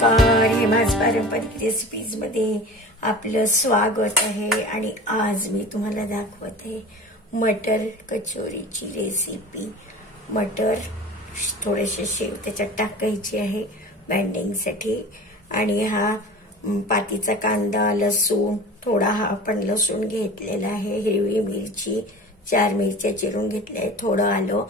नमस्कार, हेमाज पारंपरिक रेसिपीज मध्ये आपलं स्वागत आहे। आणि आज मी तुम्हाला दाखवते मटर कचोरीची रेसिपी। मटर थोडेसे शेव त्याच्यात टाकायचे आहे बाइंडिंगसाठी। आणि हा पातीचा कांदा, लसूण, थोडा हा आपण लसूण घेतलेला आहे, हिरवी मिरची 4 मिरच्या चिरून घेतल्या आहे, थोडं आलं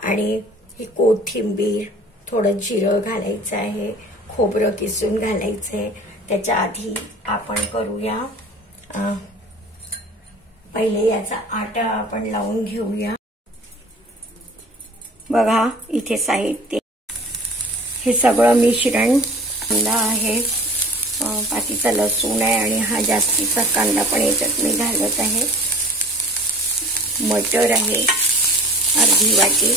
आणि ही कोथिंबीर, थोडं जिरं घालायचं आहे, खोबरं किसून घालायचंय। त्याच्या आधी आपण करूया, पहिले याचा आटा आपण लावून घेऊया। बघा इथे साहित्य, हे सगळं मिश्रण कांदा आहे, पातीचा लसूण आहे आणि हा जास्तीचा कांदा पण याच्यात मी घालत आहे। मटर आहे अर्धी वाटी,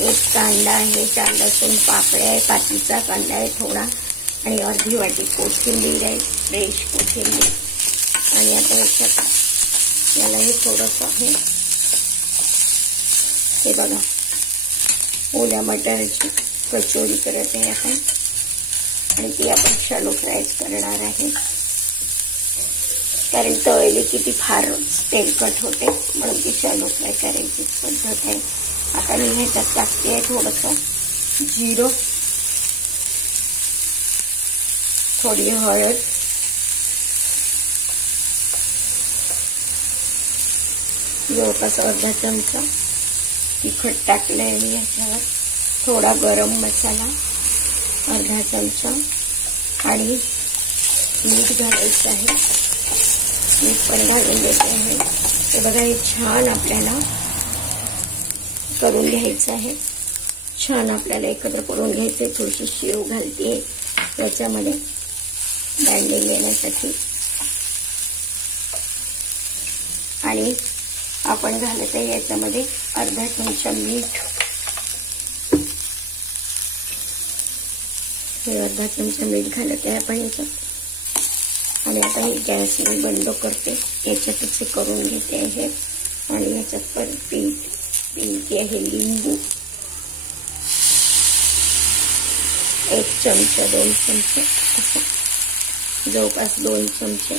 एक कांदा आहे, 4 लसूण पाकळ्या आहे, पातीचा कांदा आहे थोडा आणि अर्धी वाटी कोथिंबीर आहे, फ्रेश कोथिंबीर। आणि आता याच्यात याला हे थोडंसं आहे, हे बघा ओल्या मटारची कचोरी करत आहे आपण आणि ती आपण शॅलो फ्रायच करणार आहे, कारण तळली की ती फार तेलकट होते म्हणून ती शॅलो फ्राय करायची पद्धत आहे। आता मी ह्याच्यात टाकते आहे थोडंसं जिरं, थोडी हळद, जवळपास अर्धा चमचा तिखट टाकलंय मी ह्याच्यावर, थोडा गरम मसाला अर्धा चमचा आणि मीठ घालायचं आहे, मीठ पण घालून देते आहे। हे बघा हे छान आपल्याला करून घ्यायचं आहे, छान आपल्याला एकत्र करून घ्यायचे। थोडीशी शेव घालते याच्यामध्ये बाइंडिंग येण्यासाठी आणि आपण घालत आहे याच्यामध्ये अर्धा चमचा मीठ, हे अर्धा चमचा मीठ घालत आहे आपण याच्यात। आणि आता हे गॅस मी बंद करते, याच्यातच हे करून घेते आहे आणि याच्यात पण पीठ आहे लिंबू, 1 चमचा 2 चमचे असं जवळपास 2 चमचे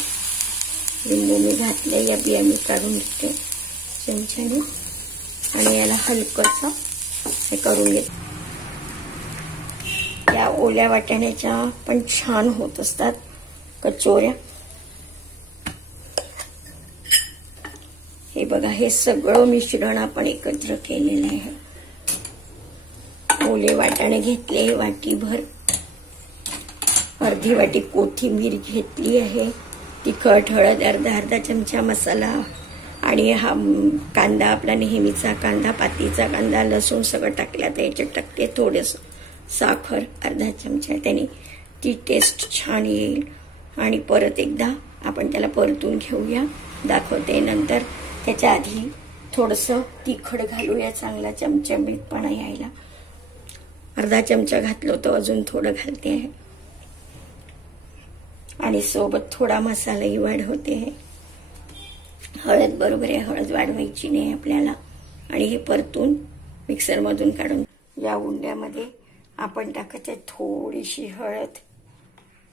लिंबू मी घातले, या बिया मी काढून घेते चमच्याने आणि याला हलकंसं हे करून घेते। या ओल्या वाटाण्याच्या पण छान होत असतात कचोऱ्या। हे बघा हे सगळं मिश्रण आपण एकत्र केलेलं आहे। ओले वाटाणे घेतले वाटीभर, अर्धी वाटी कोथिंबीर घेतली आहे, तिखट, हळद, अर्धा चमचा मसाला आणि हा कांदा आपला नेहमीचा कांदा, पातीचा कांदा, लसूण सगळं टाकलं। तर याच्यात टाकते थोडंसं साखर अर्धा चमचा, त्याने ती टेस्ट छान येईल। आणि परत एकदा आपण त्याला परतून घेऊया, दाखवते नंतर। त्याच्या आधी थोडंसं तिखट घालूया, चांगला चमचमीतपणा यायला, अर्धा चमचा घातलं होतं, अजून थोडं घालते आहे आणि सोबत थोडा मसालाही वाढवते आहे। हळद बरोबर आहे, हळद वाढवायची नाही आपल्याला। आणि हे परतून मिक्सरमधून काढून या उंड्यामध्ये आपण टाकायचे थोडीशी हळद,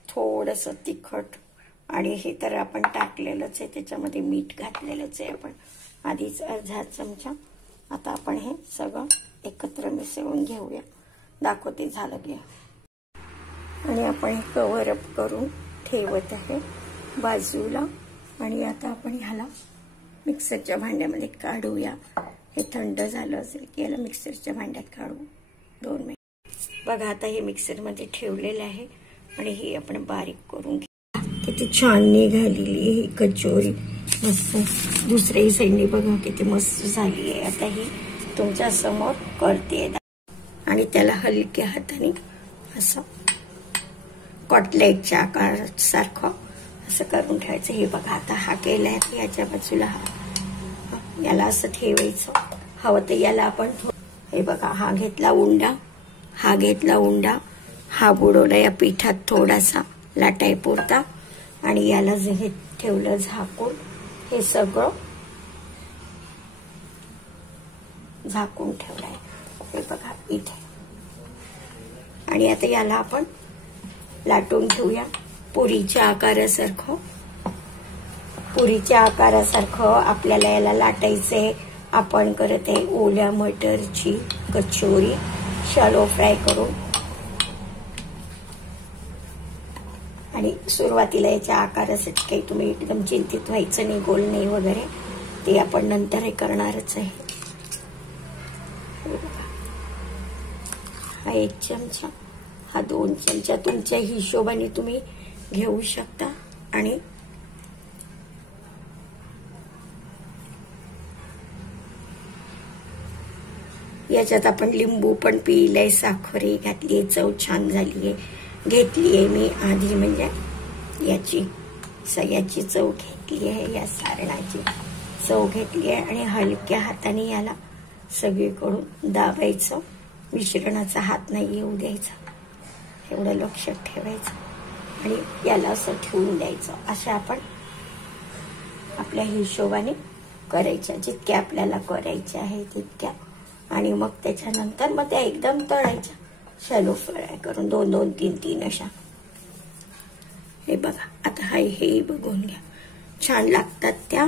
थोडंसं तिखट आणि हे तर आपण टाकलेलंच आहे, त्याच्यामध्ये मीठ घातलेलंच आहे आपण आधीच अर्धा चमचा। आता आपण हे सगळं एकत्र मिसळून घेऊया, दाखवते झालं की। आणि आपण हे कव्हर अप करून ठेवत आहे बाजूला। आणि आता आपण ह्याला मिक्सरच्या भांड्यामध्ये काढूया, हे थंड झालं असेल की याला मिक्सरच्या भांड्यात काढू 2 मिनिट। बघा आता हे मिक्सरमध्ये ठेवलेलं आहे आणि हे आपण बारीक करून घेऊ। किती छान निघालेली ही कचोरी, मस्त। दुसऱ्याही साईडने बघा किती मस्त झाली आहे। आता ही तुमच्या समोर करते आणि त्याला हलक्या हाताने असं कटलेटच्या आकारासारखं असं करून ठेवायचं। हे बघा आता हा केलाय, याच्या बाजूला याला असं ठेवायचं, हवं तर याला आपण हे बघा हा घेतला उंडा, हा घेतला उंडा, हा बुडवला या पिठात थोडासा लाटाई पुरता आणि याला जे हे ठेवलं झाकून, हे सगळं झाकून ठेवलंय, हे बघा इथे। आणि आता याला आपण लाटून घेऊया पुरीच्या आकारासारखं. पुरीच्या आकारासारखं आपल्याला याला लाटायचंय. आपण करत आहे ओल्या मटरची कचोरी शॅलो फ्राय करून. आणि सुरुवातीला याच्या आकारासाठी काही तुम्ही एकदम चिंतित व्हायचं नाही, गोल नाही वगैरे, ते आपण नंतर हे करणारच आहे. हा 1 चमचा, हा 2 चमचा तुमच्या हिशोबाने तुम्ही घेऊ शकता. आणि याच्यात आपण लिंबू पण पिळलंय, साखरही घातलीये, चव छान झालीये. घेतलीये मी आधी म्हणजे याची सगळ्याची चव घेतली आहे, या सारणाची चव घेतली आहे. आणि हलक्या हाताने याला सगळीकडून दाबायचं. मिश्रणाचा हात नाही येऊ द्यायचा, एवढं लक्षात ठेवायचं. आणि याला असं ठेवून द्यायचं. अशा आपण आपल्या हिशोबाने करायच्या, जितक्या आपल्याला करायच्या आहे तितक्या. आणि मग त्याच्यानंतर मग त्या एकदम तळायच्या, शॅलो फ्राय करून 2-2, 3-3 अशा. हे बघा आता हे बघून घ्या, छान लागतात त्या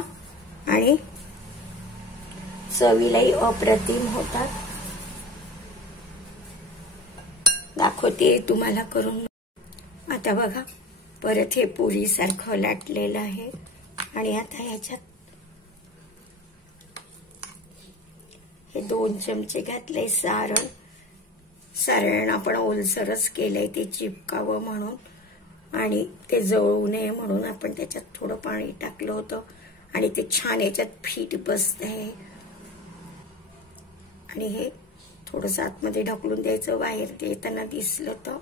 आणि चवीलाही अप्रतिम होतात. दाखवते तुम्हाला करून. आता बघा परत हे पुरी सारखं लाटलेलं आहे. आणि आता ह्याच्यात हे 2 चमचे घातले सारण. सारण आपण ओलसरच केलंय ते चिपकावं म्हणून, आणि ते जळू नये म्हणून आपण त्याच्यात थोडं पाणी टाकलं होतं. आणि ते छान याच्यात फिट बसतंय. आणि हे थोडंसं आतमध्ये ढकलून द्यायचं, बाहेर ते येताना दिसलं तर.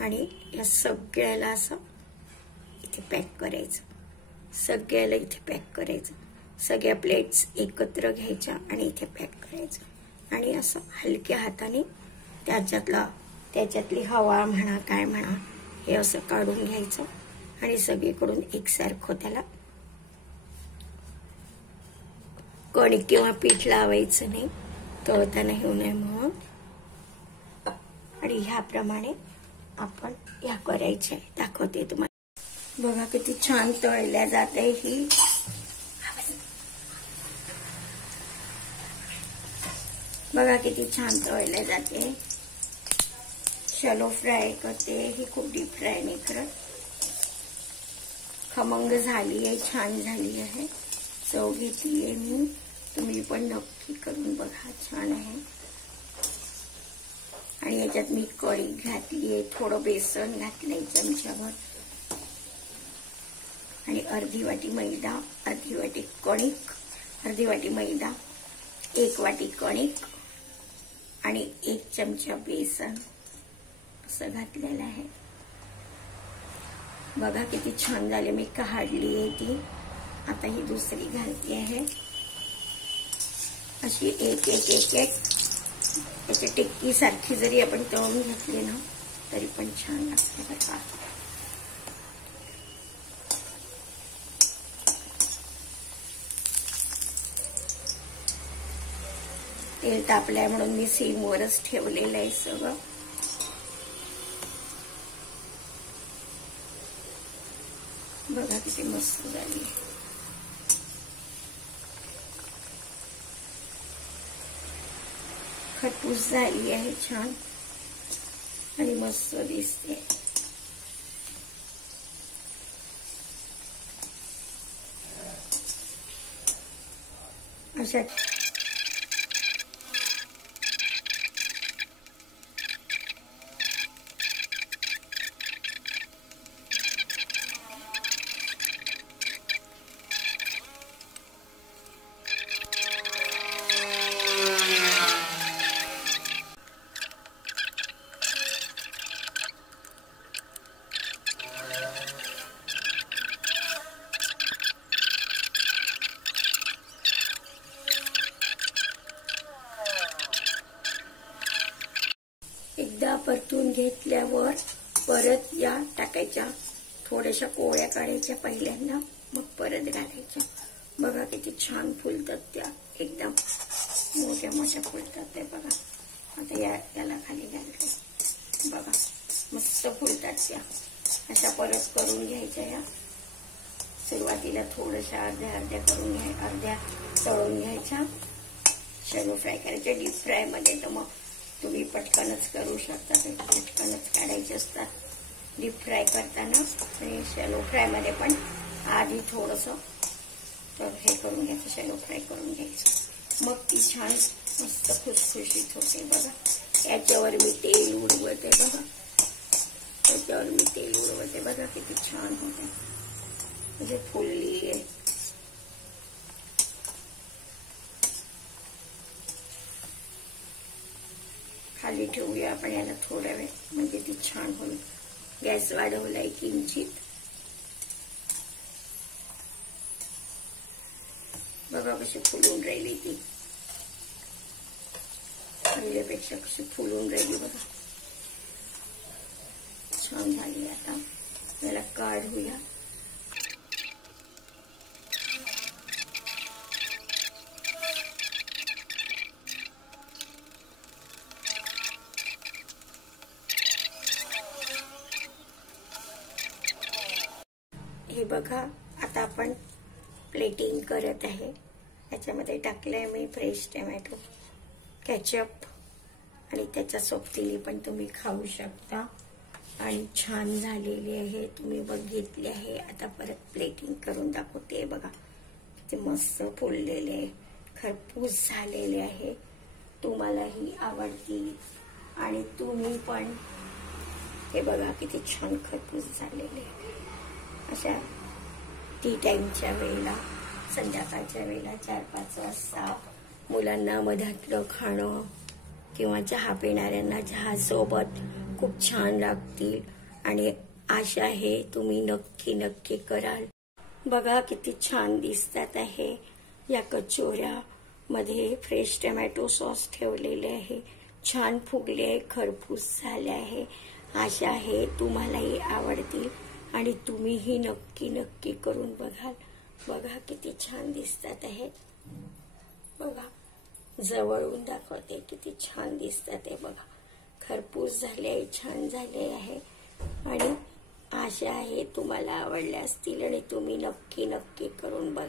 आणि या सगळ्याला असं इथे पॅक करायचं, सगळ्याला इथे पॅक करायचं. सगळ्या प्लेट्स एकत्र घ्यायच्या आणि इथे पॅक करायचं. आणि असं हलक्या हाताने त्याच्यातली हवा म्हणा काय म्हणा हे असं काढून घ्यायचं. आणि सगळीकडून एकसारखं त्याला कणिक किंवा पीठ लावायचं नाही, तळताना येऊ नये म्हणून. आणि ह्याप्रमाणे आपण ह्या करायच्या. दाखवते तुम्हाला. बघा किती छान तळल्या जाते ही. बघा किती छान तळल्या जाते. शॅलो फ्राय करते ही, खूप डीप फ्राय नाही करत. खमंग झाली आहे, छान झाली आहे. चव घेतली आहे मी, तुम्ही पण नक्की करून बघा, छान आहे. आणि याच्यात मी कढी घातली आहे, थोडं बेसन घातलंय चमच्याभर. आणि अर्धी वाटी मैदा, अर्धी वाटी कणिक, अर्धी वाटी मैदा, 1 वाटी कणिक आणि 1 चमचा बेसन असं घातलेलं आहे. बघा किती छान झाले. मी काढली आहे ती. आता ही दुसरी घालते आहे. अशी एक त्याच्या टिक्की सारखी जरी आपण तळून घेतली ना तरी पण छान लागते बघा. तेल तापलंय म्हणून मी सीमवरच ठेवलेलं आहे सगळं. बघा किती मस्त झाली. खटूस झाली आहे छान आणि मस्त दिसते. अशा एकदा परतून घेतल्यावर परत या टाकायच्या. थोड्याशा कोळ्या काढायच्या पहिल्यांदा, मग परत घालायच्या. बघा किती छान फुलतात त्या, एकदम मोठ्या मोठ्या फुलतात ते. बघा आता याला खाली घालते. बघा मस्त फुलतात त्या. अशा परत करून घ्यायच्या. या सुरुवातीला थोड्याशा अर्ध्या करून अर्ध्या तळून घ्यायच्या. शॅलो फ्राय करायचे डीप फ्राय मध्ये. तर मग तुम्ही पटकनच करू शकता, ते पटकनच काढायचे असतात डीप फ्राय करताना. आणि शॅलो फ्राय मध्ये पण आधी थोडंसं तर हे करून घ्यायचं, शॅलो फ्राय करून घ्यायचं. मग ती छान मस्त खुसखुशीत होते बघा. याच्यावर मी तेल उडवते बघा, त्याच्यावर मी तेल उडवते बघा, किती छान होते. म्हणजे फुलली आहे. खाली ठेवूया आपण याला थोड्या वेळ, म्हणजे ती छान होईल. गॅस वाढवलाय किंचित. बघा कशी फुलून राहिली ती, पहिल्यापेक्षा कशी फुलून राहिली बघा. छान झाली. आता याला काढूया. हे बघा आता आपण प्लेटिंग करत आहे. याच्यामध्ये टाकलंय मी फ्रेश टोमॅटो, केचप आणि त्याच्या सोबतीने पण तुम्ही खाऊ शकता. आणि छान झालेली आहे, तुम्ही बघितले आहे. आता परत प्लेटिंग करून दाखवते बघा. किती मस्त फुललेले, खरपूस झालेले आहे. तुम्हालाही आवडतील आणि तुम्ही पण हे बघा किती छान खरपूस झालेले. अशा टी टाइमच्या वेळेला, संध्याकाळच्या वेळेला 4-5 वाजता मुलांना मधातलं खाणं किंवा चहा पिणाऱ्यांना चहा सोबत खूप छान लागतील. आणि आशा आहे तुम्ही नक्की कराल. बघा किती छान दिसतात आहे. या कचोऱ्या मध्ये फ्रेश टोमॅटो सॉस ठेवलेले आहे. छान फुगले, खरपूस झाले आहे. आशा आहे तुम्हालाही आवडतील आणि तुम्हीही नक्की करून बघाल. बघा किती छान दिसतात आहे. बघा जवळून दाखवते, किती छान दिसतात आहे बघा. खरपूस झाले, छान झाले आहे. आणि आशा आहे तुम्हाला आवडले असतील आणि तुम्ही नक्की करून बघा.